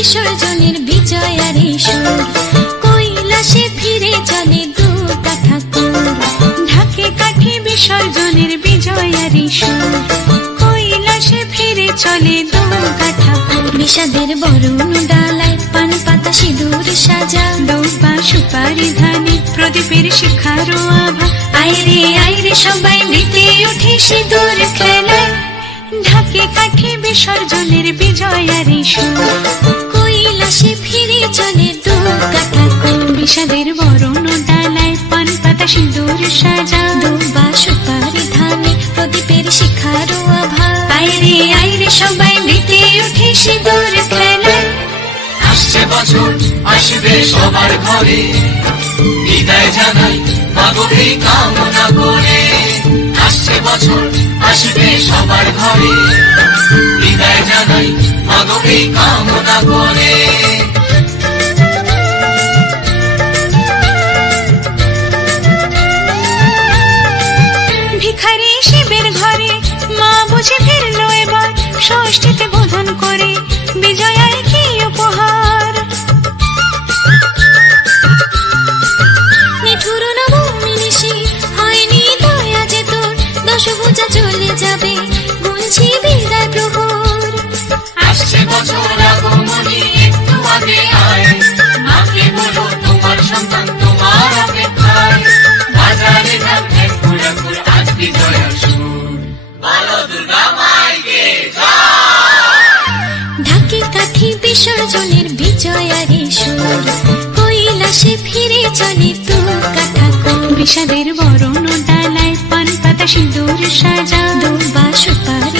বিসর্জনের বিজয়ারে সুর, কৈলাসে ফিরে চলে দুর্গা ঠাকুর। ঢাকে কাঠে বিসর্জনের বিজয়ারে সুর, কৈলাসে ফিরে চলে দুর্গা ঠাকুর। বিষাদের বরণ ডালায় পান পাতা সিঁদুর সাজা, দৌবা সুপারি ধানে প্রদীপের শিখারো আভা। আইরে সবাই মেতে উঠে সিঁদুর খেলায়, ঢাকে কাঠে বিসর্জনের বিজয়ারে সুর, কৈলাসে ফিরে চলে দুর্গা ঠাকুর। বিষাদের বরণ ডালায় পান পাতা সিঁদুর সাজা, দৌবা সুপারি ধানে প্রদীপের শিখারো আভা। আইরে সবাই মেতে উঠে সিঁদুর খেলায়। আসছে বছর আসবে সবার ঘরে, বিদায় জানাই মাগো কামনা করে। আসছে বছর আসবে সবার ঘরে, বিদায় জানাই মাগো কামনা করে। ভিখারি শিবের ঘরে মা বুঝে ফিরলো এবার, ষষ্ঠীতে বোধন করে বিজয়ায় কি উপহার। নিঠুর নবমী নিশি হয়নি দয়া যে তোর, দশভুজা চলে যাবে গুনছি বিদায় প্রহর। আসছে বছর আগমনী একটু আগে আয়, মাকে বলো তোমার সন্তান তোমার অপেক্ষায়। বাজারে ধান ঘুরাঘুর আজ বিজয়ার সুর, বলো দুর্গা মাইকে জয়। ঢাকে কাঠি বিসর্জনের বিজয়ারে সুর, কৈলাসে ফিরে চলে দুর্গা ঠাকুর। বিষাদের বরণ ডালায় পান পাতা সিঁদুর সাজা, দৌবা সুপারি